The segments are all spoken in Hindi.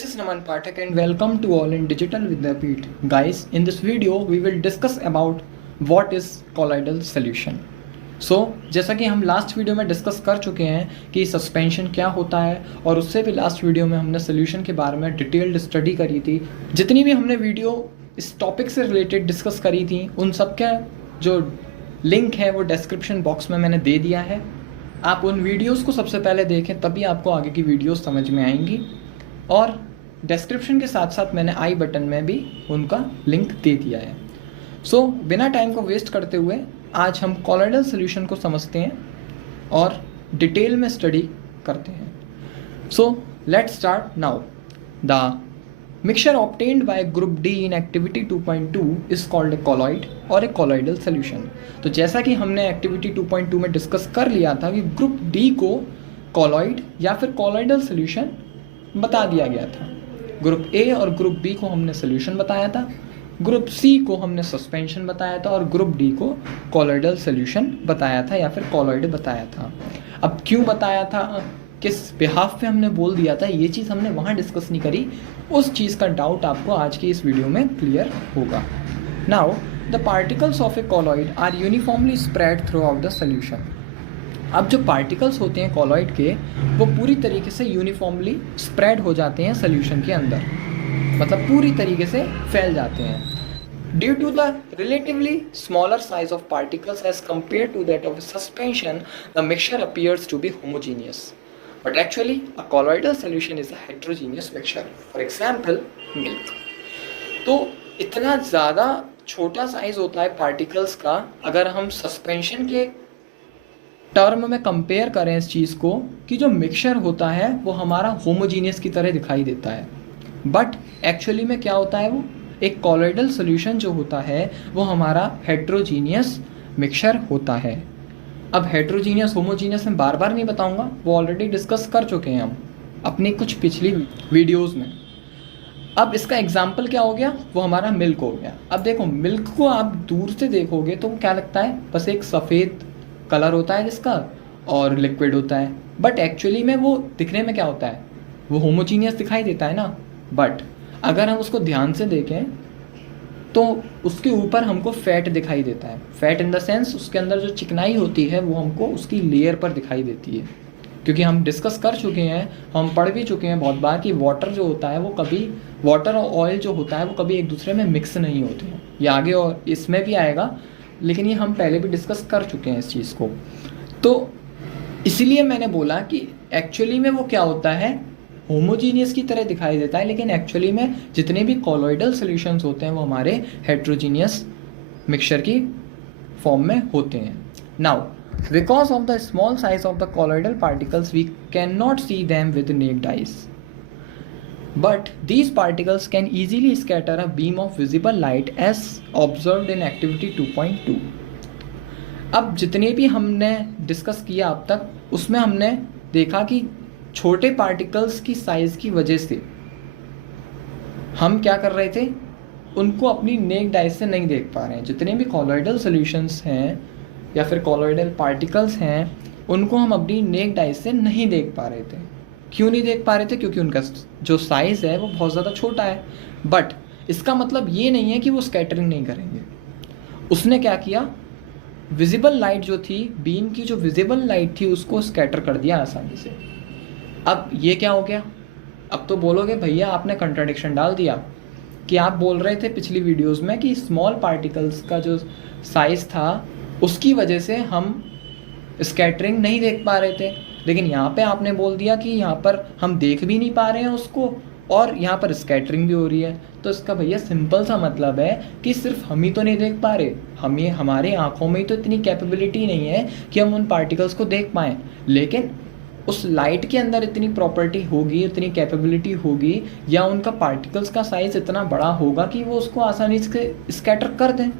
This is Naman Pathak and welcome to all in Digital Vidyapeeth. Guys, in this video we will discuss about what is colloidal solution. जैसा कि हम लास्ट वीडियो में डिस्कस कर चुके हैं कि सस्पेंशन क्या होता है और उससे भी लास्ट वीडियो में हमने सोल्यूशन के बारे में डिटेल्ड स्टडी करी थी। जितनी भी हमने वीडियो इस टॉपिक से रिलेटेड डिस्कस करी थी उन सब का जो लिंक है वो डिस्क्रिप्शन बॉक्स में मैंने दे दिया है। आप उन वीडियोस को सबसे पहले देखें तभी आपको आगे की वीडियोस समझ में आएंगी, और डिस्क्रिप्शन के साथ साथ मैंने आई बटन में भी उनका लिंक दे दिया है। बिना टाइम को वेस्ट करते हुए आज हम कॉलोइडल सॉल्यूशन को समझते हैं और डिटेल में स्टडी करते हैं। Let's start now. The mixture obtained by group D in activity 2.2 is called a colloid और ए कॉलोइडल सॉल्यूशन। तो जैसा कि हमने एक्टिविटी 2.2 में डिस्कस कर लिया था कि ग्रुप डी को कॉलोइड या फिर कॉलोइडल सॉल्यूशन बता दिया गया था। ग्रुप ए और ग्रुप बी को हमने सॉल्यूशन बताया था, ग्रुप सी को हमने सस्पेंशन बताया था और ग्रुप डी को कॉलोइडल सॉल्यूशन बताया था या फिर कॉलोइड बताया था। अब क्यों बताया था, किस बिहाफ पे हमने बोल दिया था, ये चीज़ हमने वहाँ डिस्कस नहीं करी। उस चीज़ का डाउट आपको आज की इस वीडियो में क्लियर होगा। Now the particles of a colloid are uniformly spread throughout the solution. अब जो पार्टिकल्स होते हैं कॉलोइड के वो पूरी तरीके से यूनिफॉर्मली स्प्रेड हो जाते हैं सॉल्यूशन के अंदर, मतलब पूरी तरीके से फैल जाते हैं। Due to the relatively smaller size of particles as compare to that of suspension, the mixture appears to be homogeneous, but actually a colloidal solution is a heterogeneous mixture. For example, milk. तो इतना ज़्यादा छोटा साइज होता है पार्टिकल्स का, अगर हम सस्पेंशन के टर्म में कंपेयर करें इस चीज़ को कि जो मिक्सचर होता है वो हमारा होमोजीनियस की तरह दिखाई देता है, बट एक्चुअली में क्या होता है, वो एक कॉलोइडल सॉल्यूशन जो होता है वो हमारा हेट्रोजीनियस मिक्सचर होता है। अब हेट्रोजीनियस होमोजीनियस मैं बार बार नहीं बताऊंगा, वो ऑलरेडी डिस्कस कर चुके हैं हम अपनी कुछ पिछली वीडियोस में। अब इसका एग्जाम्पल क्या हो गया, वो हमारा मिल्क हो गया। अब देखो मिल्क को आप दूर से देखोगे तो क्या लगता है, बस एक सफ़ेद कलर होता है जिसका और लिक्विड होता है, बट एक्चुअली में वो दिखने में क्या होता है, वो होमोजीनियस दिखाई देता है ना। बट अगर हम उसको ध्यान से देखें तो उसके ऊपर हमको फैट दिखाई देता है। फैट इन द सेंस उसके अंदर जो चिकनाई होती है वो हमको उसकी लेयर पर दिखाई देती है, क्योंकि हम डिस्कस कर चुके हैं, हम पढ़ भी चुके हैं बहुत बार कि वाटर जो होता है वो कभी, वाटर और ऑयल जो होता है वो कभी एक दूसरे में मिक्स नहीं होते हैं। ये आगे और इसमें भी आएगा, लेकिन ये हम पहले भी डिस्कस कर चुके हैं इस चीज़ को। तो इसीलिए मैंने बोला कि एक्चुअली में वो क्या होता है, होमोजीनियस की तरह दिखाई देता है, लेकिन एक्चुअली में जितने भी कॉलोइडल सॉल्यूशंस होते हैं वो हमारे हेट्रोजीनियस मिक्सचर की फॉर्म में होते हैं। Now because of the small size of the colloidal particles we can not see them with naked eyes, but these particles can easily scatter a beam of visible light as observed in activity 2.2. अब जितने भी हमने डिस्कस किया अब तक उसमें हमने देखा कि छोटे पार्टिकल्स की साइज की वजह से हम क्या कर रहे थे, उनको अपनी नेक्ड आइज से नहीं देख पा रहे हैं। जितने भी कॉलोइडल सॉल्यूशंस हैं या फिर कॉलोइडल पार्टिकल्स हैं उनको हम अपनी नेक्ड आइज से नहीं देख पा रहे थे। क्यों नहीं देख पा रहे थे, क्योंकि उनका जो साइज़ है वो बहुत ज़्यादा छोटा है। बट इसका मतलब ये नहीं है कि वो स्कैटरिंग नहीं करेंगे। उसने क्या किया, विजिबल लाइट जो थी, बीम की जो विजिबल लाइट थी उसको स्कैटर कर दिया आसानी से। अब ये क्या हो गया, अब तो बोलोगे भैया आपने कंट्राडिक्शन डाल दिया कि आप बोल रहे थे पिछली वीडियोस में कि स्मॉल पार्टिकल्स का जो साइज़ था उसकी वजह से हम स्कैटरिंग नहीं देख पा रहे थे, लेकिन यहाँ पे आपने बोल दिया कि यहाँ पर हम देख भी नहीं पा रहे हैं उसको और यहाँ पर स्कैटरिंग भी हो रही है। तो इसका भैया सिंपल सा मतलब है कि सिर्फ हम ही तो नहीं देख पा रहे, हमें हमारे आँखों में ही तो इतनी कैपेबिलिटी नहीं है कि हम उन पार्टिकल्स को देख पाएँ, लेकिन उस लाइट के अंदर इतनी प्रॉपर्टी होगी, इतनी कैपेबिलिटी होगी, या उनका पार्टिकल्स का साइज़ इतना बड़ा होगा कि वो उसको आसानी से स्कैटर कर दें।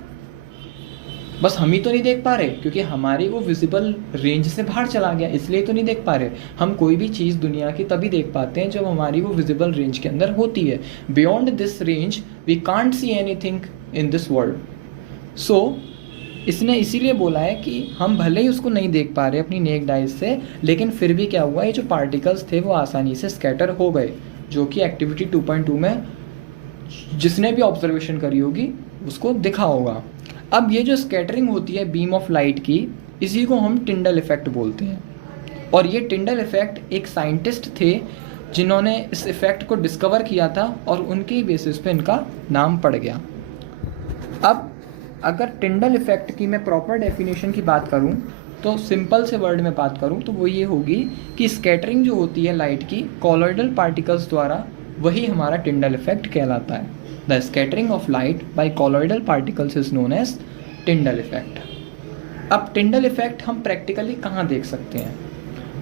बस हम ही तो नहीं देख पा रहे क्योंकि हमारी वो विजिबल रेंज से बाहर चला गया, इसलिए तो नहीं देख पा रहे। हम कोई भी चीज़ दुनिया की तभी देख पाते हैं जब हमारी वो विजिबल रेंज के अंदर होती है। Beyond this range we can't see anything in this world. So इसने इसीलिए बोला है कि हम भले ही उसको नहीं देख पा रहे अपनी नेक्ड आइज से, लेकिन फिर भी क्या हुआ, ये जो पार्टिकल्स थे वो आसानी से स्कैटर हो गए। जो कि एक्टिविटी 2.2 में जिसने भी ऑब्जर्वेशन करी होगी उसको दिखा होगा। अब ये जो स्कैटरिंग होती है बीम ऑफ लाइट की, इसी को हम टिंडल इफेक्ट बोलते हैं। और ये टिंडल इफेक्ट एक साइंटिस्ट थे जिन्होंने इस इफेक्ट को डिस्कवर किया था और उनके बेसिस पे इनका नाम पड़ गया। अब अगर टिंडल इफेक्ट की मैं प्रॉपर डेफिनेशन की बात करूं तो सिंपल से वर्ड में बात करूं तो वो ये होगी कि स्कैटरिंग जो होती है लाइट की कॉलॉइडल पार्टिकल्स द्वारा, वही हमारा टिंडल इफेक्ट कहलाता है। The scattering of light by colloidal particles is known as Tyndall effect. अब टिंडल इफेक्ट हम प्रैक्टिकली कहाँ देख सकते हैं?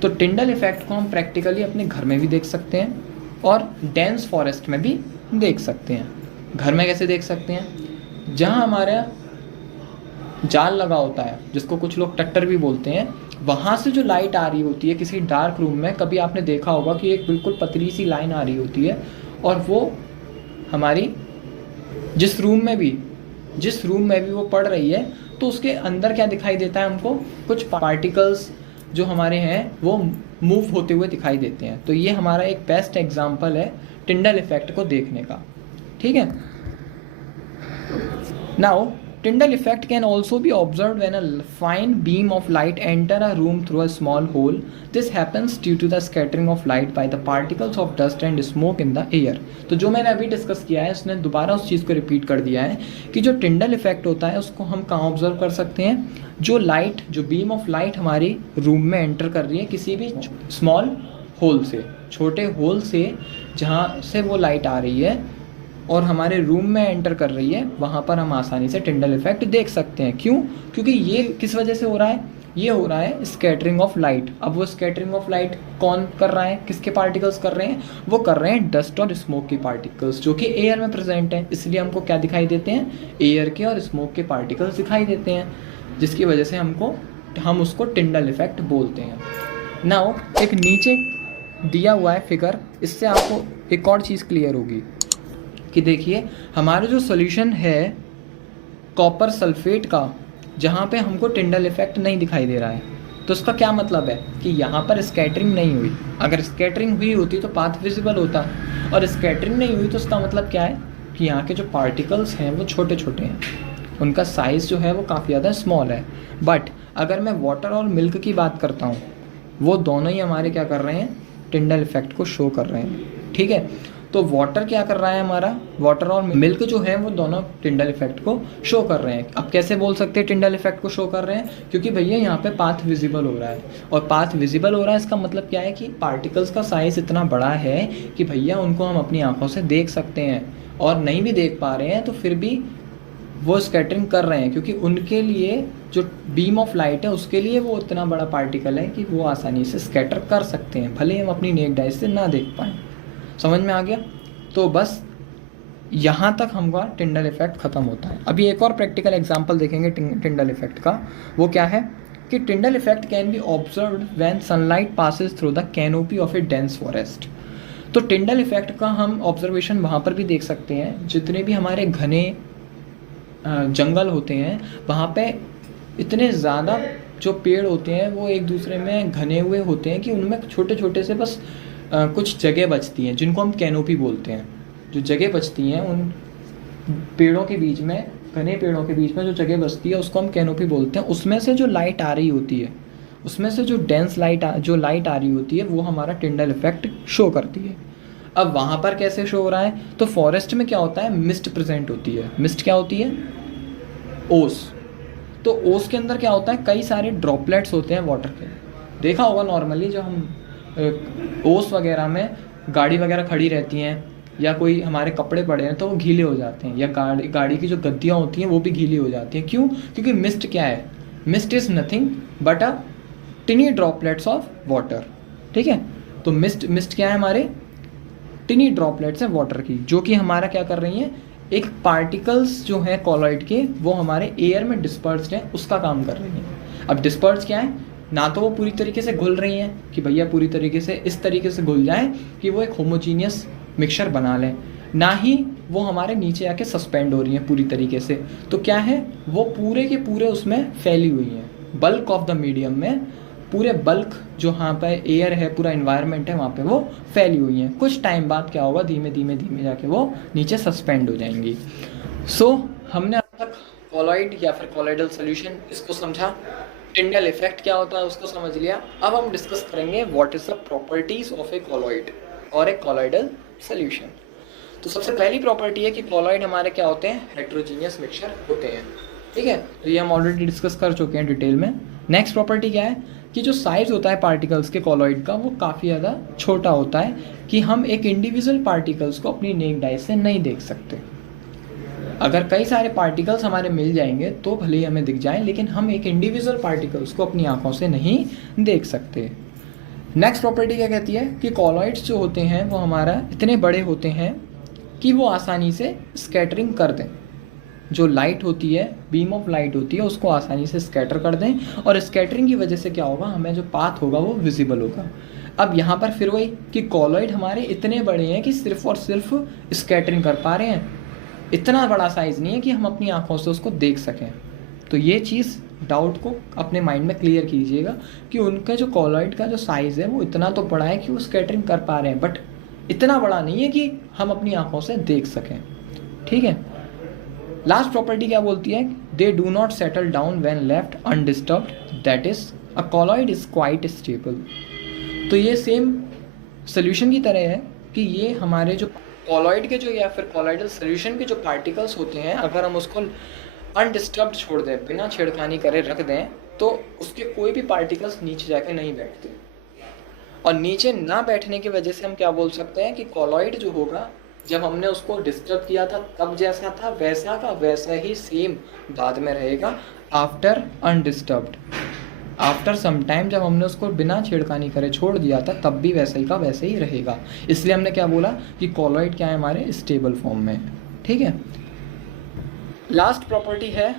तो टिंडल इफेक्ट को हम प्रैक्टिकली अपने घर में भी देख सकते हैं और डेंस फॉरेस्ट में भी देख सकते हैं। घर में कैसे देख सकते हैं? जहाँ हमारा जाल लगा होता है, जिसको कुछ लोग टट्टर भी बोलते हैं, वहाँ से जो लाइट आ रही होती है किसी डार्क रूम में, कभी आपने देखा होगा कि एक बिल्कुल पतली सी लाइन आ रही होती है और वो हमारी जिस रूम में भी वो पड़ रही है, तो उसके अंदर क्या दिखाई देता है हमको? कुछ पार्टिकल्स जो हमारे हैं वो मूव होते हुए दिखाई देते हैं। तो ये हमारा एक बेस्ट एग्जाम्पल है टिंडल इफेक्ट को देखने का। ठीक है। Now Tyndall effect can also be observed when a fine beam of light enter a room through a small hole. This happens due to the scattering of light by the particles of dust and smoke in the air. तो जो मैंने अभी डिस्कस किया है उसने दोबारा उस चीज़ को रिपीट कर दिया है कि जो टिंडल इफेक्ट होता है उसको हम कहाँ ऑब्जर्व कर सकते हैं? जो बीम ऑफ लाइट हमारी रूम में एंटर कर रही है किसी भी स्मॉल होल से, छोटे होल से जहाँ से वो लाइट आ रही है और हमारे रूम में एंटर कर रही है, वहाँ पर हम आसानी से टिंडल इफेक्ट देख सकते हैं। क्यों? क्योंकि ये किस वजह से हो रहा है? ये हो रहा है स्कैटरिंग ऑफ लाइट। अब वो स्कैटरिंग ऑफ लाइट कौन कर रहा है? किसके पार्टिकल्स कर रहे हैं? वो कर रहे हैं डस्ट और स्मोक के पार्टिकल्स, जो कि एयर में प्रेजेंट है। इसलिए हमको क्या दिखाई देते हैं? एयर के और स्मोक के पार्टिकल्स दिखाई देते हैं, जिसकी वजह से हम उसको टिंडल इफेक्ट बोलते हैं। नाउ एक नीचे दिया हुआ है फिगर, इससे आपको एक और चीज़ क्लियर होगी कि देखिए हमारा जो सॉल्यूशन है कॉपर सल्फेट का, जहाँ पे हमको टिंडल इफेक्ट नहीं दिखाई दे रहा है, तो उसका क्या मतलब है कि यहाँ पर स्कैटरिंग नहीं हुई। अगर स्कैटरिंग हुई होती तो पाथ विजिबल होता, और स्कैटरिंग नहीं हुई तो उसका मतलब क्या है कि यहाँ के जो पार्टिकल्स हैं वो छोटे छोटे हैं, उनका साइज़ जो है वो काफ़ी ज़्यादा स्मॉल है। बट अगर मैं वाटर और मिल्क की बात करता हूँ, वो दोनों ही हमारे क्या कर रहे हैं? टिंडल इफेक्ट को शो कर रहे हैं। ठीक है। तो वाटर क्या कर रहा है? हमारा वाटर और मिल्क जो है वो दोनों टिंडल इफेक्ट को शो कर रहे हैं। अब कैसे बोल सकते हैं टिंडल इफेक्ट को शो कर रहे हैं? क्योंकि भैया यहाँ पे पाथ विजिबल हो रहा है, और पाथ विजिबल हो रहा है इसका मतलब क्या है कि पार्टिकल्स का साइज़ इतना बड़ा है कि भैया उनको हम अपनी आंखों से देख सकते हैं। और नहीं भी देख पा रहे हैं तो फिर भी वो स्कैटरिंग कर रहे हैं, क्योंकि उनके लिए जो बीम ऑफ लाइट है उसके लिए वो इतना बड़ा पार्टिकल है कि वो आसानी से स्कैटर कर सकते हैं, भले हम अपनी नेक्ड आई से ना देख पाएँ। समझ में आ गया? तो बस यहाँ तक हमारा टिंडल इफेक्ट ख़त्म होता है। अभी एक और प्रैक्टिकल एग्जांपल देखेंगे टिंडल इफेक्ट का। वो क्या है कि Tyndall effect can be observed when sunlight passes through the canopy of A dense forest. तो टिंडल इफेक्ट का हम ऑब्जर्वेशन वहाँ पर भी देख सकते हैं, जितने भी हमारे घने जंगल होते हैं वहाँ पे इतने ज़्यादा जो पेड़ होते हैं वो एक दूसरे में घने हुए होते हैं कि उनमें छोटे छोटे से बस कुछ जगह बचती हैं, जिनको हम कैनोपी बोलते हैं। जो जगह बचती हैं उन पेड़ों के बीच में, घने पेड़ों के बीच में जो जगह बचती है उसको हम कैनोपी बोलते हैं। उसमें से जो लाइट आ रही होती है, उसमें से जो डेंस लाइट आ रही होती है वो हमारा टिंडल इफेक्ट शो करती है। अब वहाँ पर कैसे शो हो रहा है? तो फॉरेस्ट में क्या होता है? मिस्ट प्रेजेंट होती है। मिस्ट क्या होती है? ओस। तो ओस के अंदर क्या होता है? कई सारे ड्रॉपलेट्स होते हैं वाटर के। देखा होगा नॉर्मली जो हम ओस वगैरह में गाड़ी वगैरह खड़ी रहती हैं या कोई हमारे कपड़े पड़े हैं तो वो गीले हो जाते हैं, या गाड़ी की जो गद्दियाँ होती हैं वो भी गीली हो जाती हैं। क्यों? क्योंकि मिस्ट क्या है? Mist is nothing but a टिनी droplets of water. ठीक है। तो मिस्ट क्या है? हमारे टिनी ड्रॉपलेट्स हैं वाटर की, जो कि हमारा क्या कर रही हैं? एक पार्टिकल्स जो हैं कॉलॉइड के वो हमारे एयर में डिस्पर्स्ड हैं, उसका काम कर रही हैं। अब डिस्पर्स क्या है? ना तो वो पूरी तरीके से घुल रही हैं कि भैया पूरी तरीके से इस तरीके से घुल जाएं कि वो एक होमोजीनियस मिक्सचर बना लें, ना ही वो हमारे नीचे आके सस्पेंड हो रही हैं पूरी तरीके से। तो क्या है? वो पूरे के पूरे उसमें फैली हुई हैं। बल्क ऑफ द मीडियम में पूरे बल्क जो यहाँ पे एयर है, पूरा इन्वायरमेंट है, वहाँ पे वो फैली हुई हैं। कुछ टाइम बाद क्या होगा, धीमे धीमे धीमे जाके वो नीचे सस्पेंड हो जाएंगी। सो हमने अब तक कॉलॉइड या फिर कॉलॉइडल सोल्यूशन इसको समझा, टिंडल इफेक्ट क्या होता है उसको समझ लिया। अब हम डिस्कस करेंगे what is the properties of A colloid और ए कॉलॉइडल सोल्यूशन। तो सबसे पहली प्रॉपर्टी है कि कॉलॉइड हमारे क्या होते हैं, हेट्रोजीनियस मिक्सचर होते हैं। ठीक है, तो ये हम ऑलरेडी डिस्कस कर चुके हैं डिटेल में। नेक्स्ट प्रॉपर्टी क्या है कि जो साइज होता है पार्टिकल्स के कॉलॉइड का वो काफ़ी ज़्यादा छोटा होता है कि हम एक इंडिविजुअल पार्टिकल्स को अपनी नेक्ड आई से नहीं देख सकते। अगर कई सारे पार्टिकल्स हमारे मिल जाएंगे तो भले ही हमें दिख जाएं, लेकिन हम एक इंडिविजुअल पार्टिकल्स को अपनी आंखों से नहीं देख सकते। नेक्स्ट प्रॉपर्टी क्या कहती है कि कॉलॉइड्स जो होते हैं वो हमारा इतने बड़े होते हैं कि वो आसानी से स्कैटरिंग कर दें। जो लाइट होती है, बीम ऑफ लाइट होती है, उसको आसानी से स्कैटर कर दें, और स्कैटरिंग की वजह से क्या होगा, हमें जो पाथ होगा वो विजिबल होगा। अब यहाँ पर फिर वही कि कॉलॉइड हमारे इतने बड़े हैं कि सिर्फ और सिर्फ स्कैटरिंग कर पा रहे हैं, इतना बड़ा साइज़ नहीं है कि हम अपनी आंखों से उसको देख सकें। तो ये चीज़ डाउट को अपने माइंड में क्लियर कीजिएगा कि उनका जो कॉलॉइड का जो साइज़ है वो इतना तो बड़ा है कि वो स्कैटरिंग कर पा रहे हैं, बट इतना बड़ा नहीं है कि हम अपनी आंखों से देख सकें। ठीक है, लास्ट प्रॉपर्टी क्या बोलती है, they do not settle down when left undisturbed, that is a colloid is quite stable. तो ये सेम सोल्यूशन की तरह है कि ये हमारे जो कॉलॉइड के जो या फिर कॉलॉइडल सोल्यूशन के जो पार्टिकल्स होते हैं, अगर हम उसको अनडिस्टर्ब्ड छोड़ दें, बिना छेड़खानी करे रख दें, तो उसके कोई भी पार्टिकल्स नीचे जाके नहीं बैठते। और नीचे ना बैठने की वजह से हम क्या बोल सकते हैं कि कॉलॉइड जो होगा, जब हमने उसको डिस्टर्ब किया था तब जैसा था वैसा का वैसा ही सेम बाद में रहेगा after undisturbed. After some time जब हमने उसको बिना छेड़खानी करे छोड़ दिया था तब भी वैसा ही का वैसे ही रहेगा। इसलिए हमने क्या बोला कि कॉलॉइड क्या है, हमारे स्टेबल फॉर्म में। ठीक है, लास्ट प्रॉपर्टी है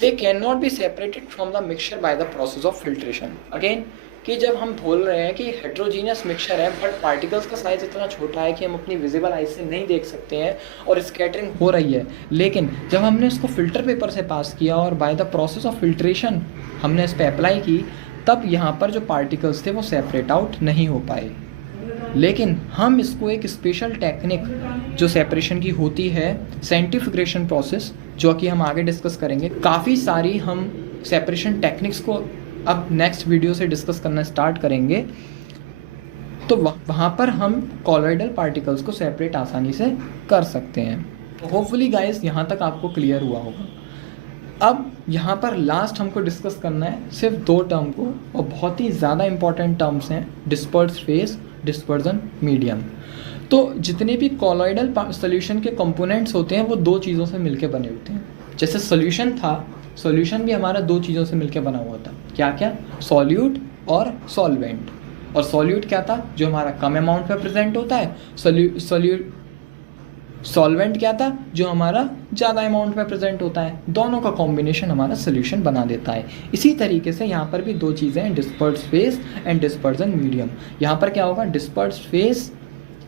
they can not be separated from the mixture by the process of filtration. Again कि जब हम बोल रहे हैं कि हेट्रोजीनियस मिक्सचर है बट पार्टिकल्स का साइज इतना छोटा है कि हम अपनी विजिबल आई से नहीं देख सकते हैं और स्कैटरिंग हो रही है, लेकिन जब हमने इसको फिल्टर पेपर से पास किया और by the process of filtration हमने इस पर अप्लाई की, तब यहाँ पर जो पार्टिकल्स थे वो सेपरेट आउट नहीं हो पाए। लेकिन हम इसको एक स्पेशल टेक्निक जो सेपरेशन की होती है, सेंट्रीफ्यूगेशन प्रोसेस, जो कि हम आगे डिस्कस करेंगे। काफ़ी सारी हम सेपरेशन टेक्निक्स को अब नेक्स्ट वीडियो से डिस्कस करना स्टार्ट करेंगे, तो वहाँ पर हम कॉलॉइडल पार्टिकल्स को सेपरेट आसानी से कर सकते हैं। तो होपफुली गाइस यहाँ तक आपको क्लियर हुआ होगा। अब यहाँ पर लास्ट हमको डिस्कस करना है सिर्फ 2 टर्म को, और बहुत ही ज़्यादा इंपॉर्टेंट टर्म्स हैं, डिस्पर्स फेज, डिस्पर्जन मीडियम। तो जितने भी कॉलॉइडल सोल्यूशन के कंपोनेंट्स होते हैं वो 2 चीज़ों से मिलके बने होते हैं। जैसे सोल्यूशन था, सॉल्यूशन भी हमारा 2 चीज़ों से मिलकर बना हुआ था। क्या क्या, सॉल्यूट और सॉल्वेंट। और सॉल्यूट क्या था, जो हमारा कम अमाउंट में प्रेजेंट होता है, सॉल्वेंट क्या था, जो हमारा ज़्यादा अमाउंट में प्रेजेंट होता है। दोनों का कॉम्बिनेशन हमारा सोल्यूशन बना देता है। इसी तरीके से यहाँ पर भी 2 चीज़ें हैं, disperse phase and dispersion medium. यहाँ पर क्या होगा, डिस्पर्स फेज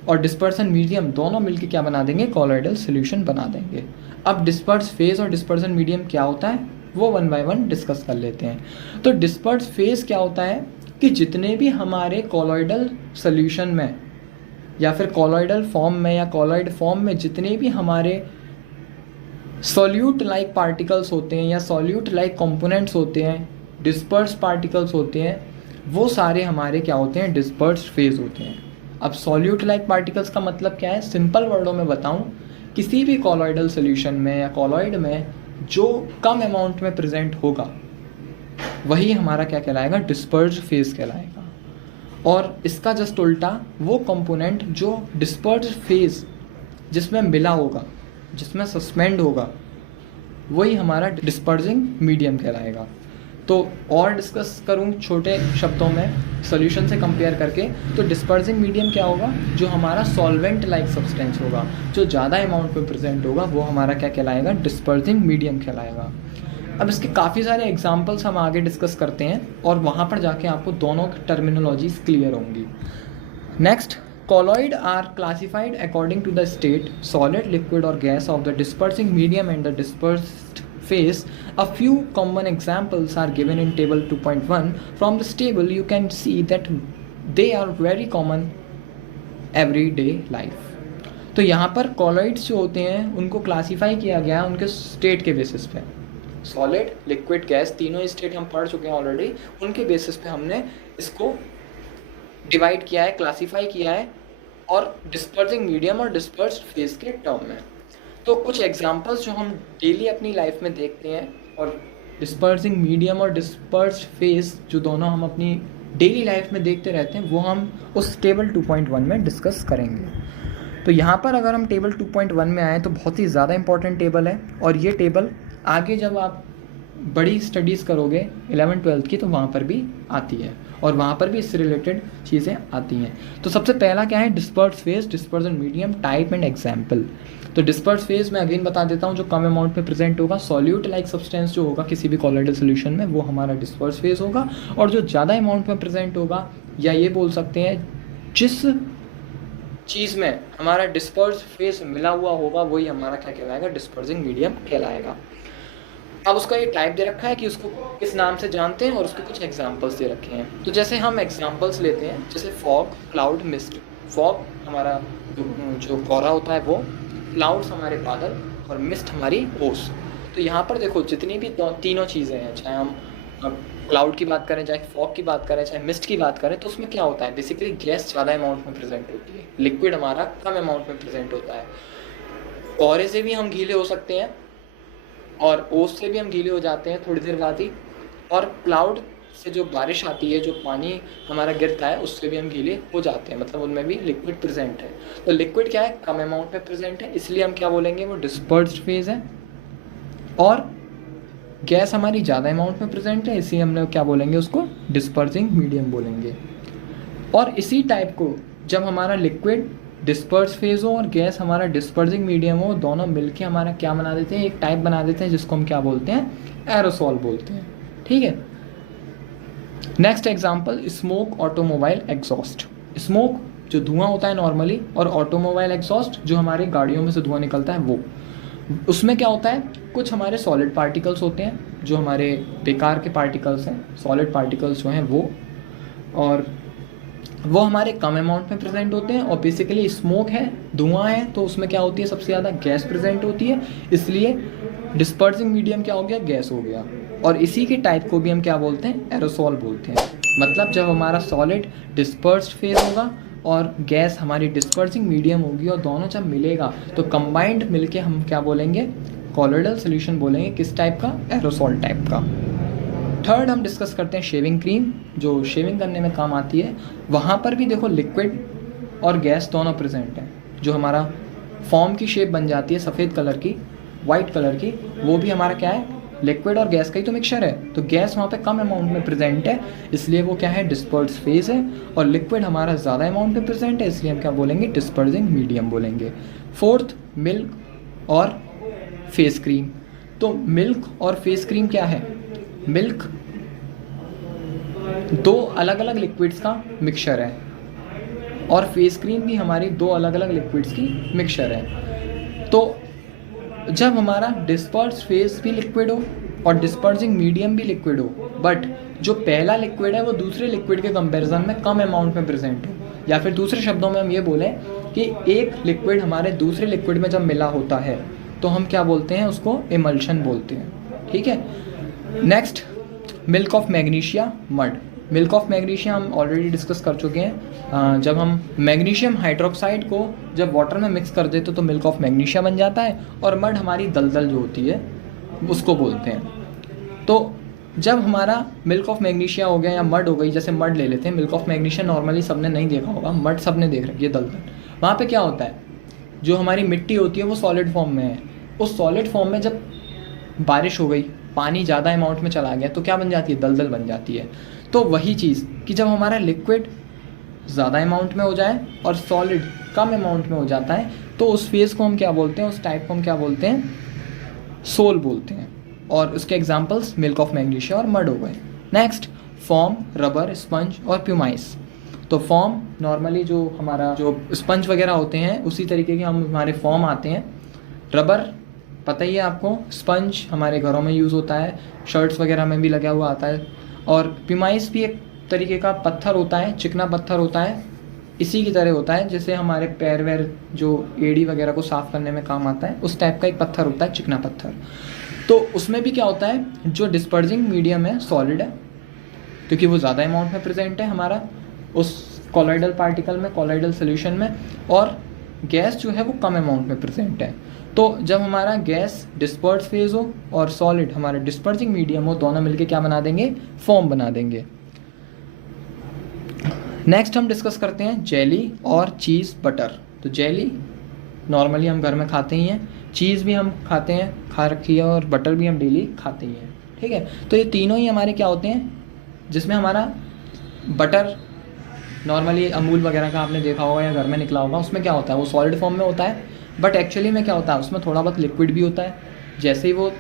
और डिस्पर्सन मीडियम दोनों मिलकर क्या बना देंगे, कॉलॉइडल सोल्यूशन बना देंगे। अब डिस्पर्स फेज और डिस्पर्सन मीडियम क्या होता है वो 1 बाय 1 डिस्कस कर लेते हैं। तो डिस्पर्स फेज क्या होता है कि जितने भी हमारे कॉलॉइडल सोल्यूशन में या फिर कॉलॉइडल फॉर्म में या कॉलॉइड फॉर्म में जितने भी हमारे सॉल्यूट लाइक पार्टिकल्स होते हैं या सॉल्यूट लाइक कंपोनेंट्स होते हैं, डिस्पर्स पार्टिकल्स होते हैं, वो सारे हमारे क्या होते हैं, डिस्पर्स फेज होते हैं। अब सॉल्यूट लाइक पार्टिकल्स का मतलब क्या है, सिंपल वर्डों में बताऊं, किसी भी कॉलॉइडल सोल्यूशन में या कॉलॉइड में जो कम अमाउंट में प्रेजेंट होगा वही हमारा क्या कहलाएगा, डिस्पर्स फेज कहलाएगा। और इसका जस्ट उल्टा वो कंपोनेंट जो डिस्पर्स फेज जिसमें मिला होगा, जिसमें सस्पेंड होगा, वही हमारा डिस्पर्जिंग मीडियम कहलाएगा। तो और डिस्कस करूँ छोटे शब्दों में सॉल्यूशन से कंपेयर करके, तो डिस्पर्जिंग मीडियम क्या होगा, जो हमारा सॉल्वेंट लाइक सब्सटेंस होगा, जो ज़्यादा अमाउंट में प्रेजेंट होगा, वो हमारा क्या कहलाएगा, डिस्पर्जिंग मीडियम कहलाएगा। अब इसके काफ़ी सारे एग्जांपल्स हम आगे डिस्कस करते हैं और वहाँ पर जाके आपको दोनों की टर्मिनोलॉजीज क्लियर होंगी। Next, colloid are classified according to the state, solid, liquid or gas of the dispersing medium and the dispersed phase. A few common examples are given in table 2.1. From this table you can see that they are very common everyday life. तो यहाँ पर कॉलॉइड्स जो होते हैं उनको क्लासीफाई किया गया है उनके स्टेट के बेसिस पे. सॉलिड, लिक्विड, गैस, तीनों स्टेट हम पढ़ चुके हैं ऑलरेडी. उनके बेसिस पे हमने इसको डिवाइड किया है, क्लासीफाई किया है, और डिस्पर्सिंग मीडियम और डिस्पर्स्ड फेज के टर्म में. तो कुछ एग्जांपल्स जो हम डेली अपनी लाइफ में देखते हैं, और डिस्पर्सिंग मीडियम और डिस्पर्स्ड फेज जो दोनों हम अपनी डेली लाइफ में देखते रहते हैं, वो हम उस टेबल 2.1 में डिस्कस करेंगे. तो यहाँ पर अगर हम टेबल 2.1 में आएँ तो बहुत ही ज़्यादा इंपॉर्टेंट टेबल है, और ये टेबल आगे जब आप बड़ी स्टडीज़ करोगे 11th-12th की तो वहाँ पर भी आती है, और वहाँ पर भी इससे रिलेटेड चीज़ें आती हैं. तो सबसे पहला क्या है, disperse phase, dispersion medium, type and example. तो डिस्पर्स फेज मैं अगेन बता देता हूँ, जो कम अमाउंट में प्रेजेंट होगा, सॉल्यूट लाइक सब्सटेंस जो होगा किसी भी कॉलॉइडल सोल्यूशन में, वो हमारा डिस्पर्स फेज होगा. और जो ज़्यादा अमाउंट में प्रेजेंट होगा, या ये बोल सकते हैं जिस चीज़ में हमारा डिस्पर्स फेज मिला हुआ होगा, वही हमारा क्या कहलाएगा, डिस्पर्सिंग मीडियम कहलाएगा. अब उसका ये टाइप दे रखा है कि उसको किस नाम से जानते हैं, और उसके कुछ एग्जांपल्स दे रखे हैं. तो जैसे हम एग्जांपल्स लेते हैं, जैसे फॉग, क्लाउड, मिस्ट. फॉग हमारा जो कोहरा होता है वो, क्लाउड्स हमारे बादल, और मिस्ट हमारी ओस. तो यहाँ पर देखो जितनी भी तीनों चीज़ें हैं, चाहे हम क्लाउड की बात करें, चाहे फॉग की बात करें, चाहे मिस्ट की बात करें, तो उसमें क्या होता है, बेसिकली गैस ज़्यादा अमाउंट में प्रेजेंट होती है, लिक्विड हमारा कम अमाउंट में प्रेजेंट होता है. कोहरे से भी हम गीले हो सकते हैं, और ओस से भी हम गीले हो जाते हैं थोड़ी देर बाद ही, और क्लाउड से जो बारिश आती है, जो पानी हमारा गिरता है, उससे भी हम गीले हो जाते हैं, मतलब उनमें भी लिक्विड प्रेजेंट है. तो लिक्विड क्या है, कम अमाउंट में प्रेजेंट है, इसलिए हम क्या बोलेंगे, वो डिस्पर्स्ड फेज है. और गैस हमारी ज़्यादा अमाउंट में प्रेजेंट है, इसलिए हमने क्या बोलेंगे, उसको डिस्पर्सिंग मीडियम बोलेंगे. और इसी टाइप को जब हमारा लिक्विड डिस्पर्स फेज हो और गैस हमारा डिस्पर्सिंग मीडियम हो, दोनों मिलके हमारा क्या बना देते हैं, एक टाइप बना देते हैं जिसको हम क्या बोलते हैं, एरोसॉल बोलते हैं. ठीक है. Next example, smoke, automobile exhaust. Smoke जो धुआं होता है नॉर्मली, और ऑटोमोबाइल एग्जॉस्ट जो हमारी गाड़ियों में से धुआं निकलता है वो. उसमें क्या होता है, कुछ हमारे सॉलिड पार्टिकल्स होते हैं, जो हमारे बेकार के पार्टिकल्स हैं, सॉलिड पार्टिकल्स जो हैं वो, और वो हमारे कम अमाउंट में प्रेजेंट होते हैं. और बेसिकली स्मोक है, धुआं है, तो उसमें क्या होती है, सबसे ज़्यादा गैस प्रेजेंट होती है, इसलिए डिस्पर्सिंग मीडियम क्या हो गया, गैस हो गया. और इसी के टाइप को भी हम क्या बोलते हैं, एरोसॉल बोलते हैं. मतलब जब हमारा सॉलिड डिस्पर्स्ड फेज होगा और गैस हमारी डिस्पर्सिंग मीडियम होगी, और दोनों जब मिलेगा तो कंबाइंड मिलके हम क्या बोलेंगे, कॉलॉइडल सॉल्यूशन बोलेंगे. किस टाइप का, एरोसॉल टाइप का. थर्ड हम डिस्कस करते हैं शेविंग क्रीम, जो शेविंग करने में काम आती है. वहाँ पर भी देखो लिक्विड और गैस दोनों प्रेजेंट हैं. जो हमारा फॉर्म की शेप बन जाती है सफ़ेद कलर की, वाइट कलर की, वो भी हमारा क्या है, लिक्विड और गैस का ही तो मिक्सचर है. तो गैस वहाँ पे कम अमाउंट में प्रेजेंट है, इसलिए वो क्या है, डिस्पर्स फेज है. और लिक्विड हमारा ज़्यादा अमाउंट में प्रेजेंट है, इसलिए हम क्या बोलेंगे, डिस्पर्सिंग मीडियम बोलेंगे. फोर्थ, मिल्क और फेस क्रीम. तो मिल्क और फेस क्रीम क्या है, मिल्क दो अलग अलग लिक्विड्स का मिक्सचर है, और फेस क्रीम भी हमारी दो अलग अलग लिक्विड्स की मिक्सचर है. तो जब हमारा डिस्पर्स फेज भी लिक्विड हो और डिस्पर्सिंग मीडियम भी लिक्विड हो, बट जो पहला लिक्विड है वो दूसरे लिक्विड के कंपैरिजन में कम अमाउंट में प्रेजेंट हो, या फिर दूसरे शब्दों में हम ये बोलें कि एक लिक्विड हमारे दूसरे लिक्विड में जब मिला होता है तो हम क्या बोलते हैं, उसको इमल्शन बोलते हैं. ठीक है. Next, milk of magnesia, mud. Milk of magnesia हम ऑलरेडी डिस्कस कर चुके हैं. जब हम मैग्नीशियम हाइड्रोक्साइड को जब वाटर में मिक्स कर देते तो मिल्क ऑफ मैग्नीशिया बन जाता है, और मड हमारी दलदल जो होती है उसको बोलते हैं. तो जब हमारा मिल्क ऑफ मैग्नीशिया हो गया या मड हो गई, जैसे मड ले लेते हैं, मिल्क ऑफ मैग्नीशिया नॉर्मली सबने नहीं देखा होगा, मड सबने देख रखी है, दलदल. वहाँ पे क्या होता है, जो हमारी मिट्टी होती है वो सॉलिड फॉर्म में है. उस सॉलिड फॉर्म में जब बारिश हो गई, पानी ज़्यादा अमाउंट में चला गया, तो क्या बन जाती है, दलदल बन जाती है. तो वही चीज़ कि जब हमारा लिक्विड ज़्यादा अमाउंट में हो जाए और सॉलिड कम अमाउंट में हो जाता है, तो उस फेज़ को हम क्या बोलते हैं, उस टाइप को हम क्या बोलते हैं, सोल बोलते हैं. और उसके एग्जांपल्स मिल्क ऑफ मैग्नीशिया और मड हो गए. नेक्स्ट, फॉर्म, रबर, स्पंज और प्यूमाइस. तो फॉर्म नॉर्मली जो हमारा जो स्पंज वगैरह होते हैं उसी तरीके के हम हमारे फॉर्म आते हैं. रबर पता ही है आपको, स्पंज हमारे घरों में यूज़ होता है, शर्ट्स वगैरह में भी लगा हुआ आता है। और पिमाइस भी एक तरीके का पत्थर होता है, चिकना पत्थर होता है, इसी की तरह होता है जैसे हमारे पैर वैर जो एड़ी वगैरह को साफ़ करने में काम आता है, उस टाइप का एक पत्थर होता है, चिकना पत्थर। तो उसमें भी क्या होता है, जो डिस्पर्जिंग मीडियम है सॉलिड है, क्योंकि वो ज़्यादा अमाउंट में प्रेजेंट है हमारा उस कॉलॉइडल पार्टिकल में, कॉलॉइडल सोल्यूशन में, और गैस जो है वो कम अमाउंट में प्रेजेंट है। तो जब हमारा गैस डिस्पर्स फेज हो और सॉलिड हमारा डिस्पर्जिंग मीडियम हो, दोनों मिलके क्या बना देंगे, फॉर्म बना देंगे। नेक्स्ट हम डिस्कस करते हैं जेली और चीज़ बटर। तो जेली नॉर्मली हम घर में खाते ही हैं, चीज़ भी हम खाते हैं, खा रखी है, और बटर भी हम डेली खाते ही हैं, ठीक है। तो ये तीनों ही हमारे क्या होते हैं, जिसमें हमारा बटर नॉर्मली अमूल वगैरह का आपने देखा होगा या घर में निकला होगा, उसमें क्या होता है, वो सॉलिड फॉर्म में होता है, बट एक्चुअली में क्या होता है, उसमें थोड़ा बहुत लिक्विड भी होता है। जैसे ही वो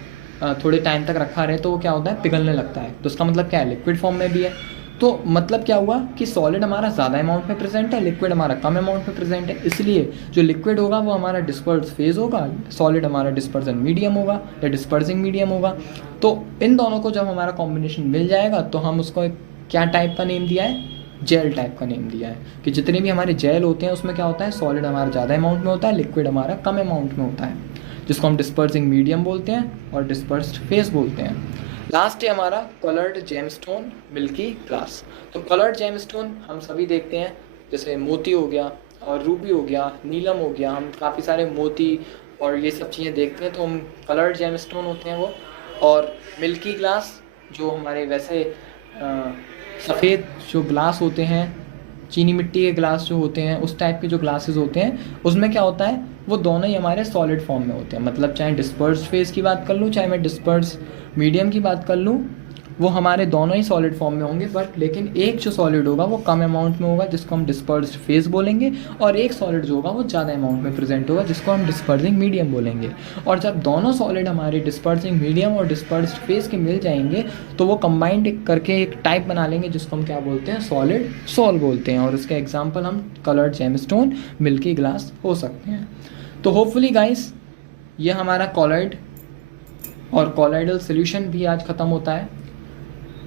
थोड़े टाइम तक रखा रहे तो वो क्या होता है, पिघलने लगता है। तो उसका मतलब क्या है, लिक्विड फॉर्म में भी है। तो मतलब क्या हुआ कि सॉलिड हमारा ज़्यादा अमाउंट में प्रेजेंट है, लिक्विड हमारा कम अमाउंट में प्रेजेंट है। इसलिए जो लिक्विड होगा वो हमारा डिस्पर्स फेज होगा, सॉलिड हमारा डिस्पर्जन मीडियम होगा या डिस्पर्सिंग मीडियम होगा। तो इन दोनों को जब हमारा कॉम्बिनेशन मिल जाएगा तो हम उसको एक क्या टाइप का नेम दिया है, जेल टाइप का नेम दिया है। कि जितने भी हमारे जेल होते हैं उसमें क्या होता है, सॉलिड हमारा ज़्यादा अमाउंट में होता है, लिक्विड हमारा कम अमाउंट में होता है, जिसको हम डिस्पर्सिंग मीडियम बोलते हैं और डिस्पर्स्ड फेज बोलते हैं। लास्ट है हमारा कलर्ड जेमस्टोन, मिल्की ग्लास। तो कलर्ड जेमस्टोन हम सभी देखते हैं, जैसे मोती हो गया और रूबी हो गया, नीलम हो गया, हम काफ़ी सारे मोती और ये सब चीज़ें देखते हैं, तो हम कलर्ड जेमस्टोन होते हैं वो। और मिल्की ग्लास जो हमारे वैसे सफ़ेद जो ग्लास होते हैं, चीनी मिट्टी के ग्लास जो होते हैं, उस टाइप के जो ग्लासेस होते हैं, उसमें क्या होता है, वो दोनों ही हमारे सॉलिड फॉर्म में होते हैं। मतलब चाहे डिस्पर्स फेज की बात कर लूँ, चाहे मैं डिस्पर्स मीडियम की बात कर लूँ, वो हमारे दोनों ही सॉलिड फॉर्म में होंगे। बट लेकिन एक जो सॉलिड होगा वो कम अमाउंट में होगा, जिसको हम डिस्पर्स्ड फेज बोलेंगे, और एक सॉलिड जो होगा वो ज़्यादा अमाउंट में प्रेजेंट होगा, जिसको हम डिस्पर्सिंग मीडियम बोलेंगे। और जब दोनों सॉलिड हमारे डिस्पर्सिंग मीडियम और डिस्पर्स्ड फेज के मिल जाएंगे तो वो कंबाइंड करके एक टाइप बना लेंगे, जिसको हम क्या बोलते हैं, सॉलिड सॉल बोलते हैं। और इसके एग्जाम्पल हम कलर्ड जेमस्टोन, मिल्की ग्लास हो सकते हैं। तो होपफुली गाइस ये हमारा कॉलॉइड और कॉलॉइडल सोल्यूशन भी आज ख़त्म होता है।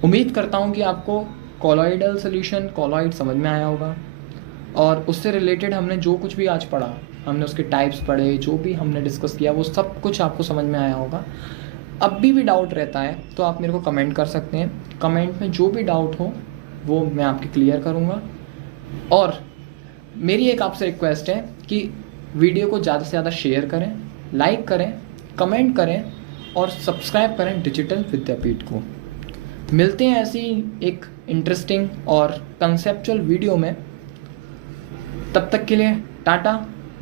उम्मीद करता हूँ कि आपको कॉलॉइडल सोल्यूशन, कॉलॉइड समझ में आया होगा, और उससे रिलेटेड हमने जो कुछ भी आज पढ़ा, हमने उसके टाइप्स पढ़े, जो भी हमने डिस्कस किया, वो सब कुछ आपको समझ में आया होगा। अब भी डाउट रहता है तो आप मेरे को कमेंट कर सकते हैं, कमेंट में जो भी डाउट हो वो मैं आपके क्लियर करूँगा। और मेरी एक आपसे रिक्वेस्ट है कि वीडियो को ज़्यादा से ज़्यादा शेयर करें, लाइक करें, कमेंट करें और सब्सक्राइब करें डिजिटल विद्यापीठ को। मिलते हैं ऐसी एक इंटरेस्टिंग और कंसेप्चुअल वीडियो में। तब तक के लिए tata,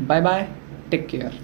bye bye, take care.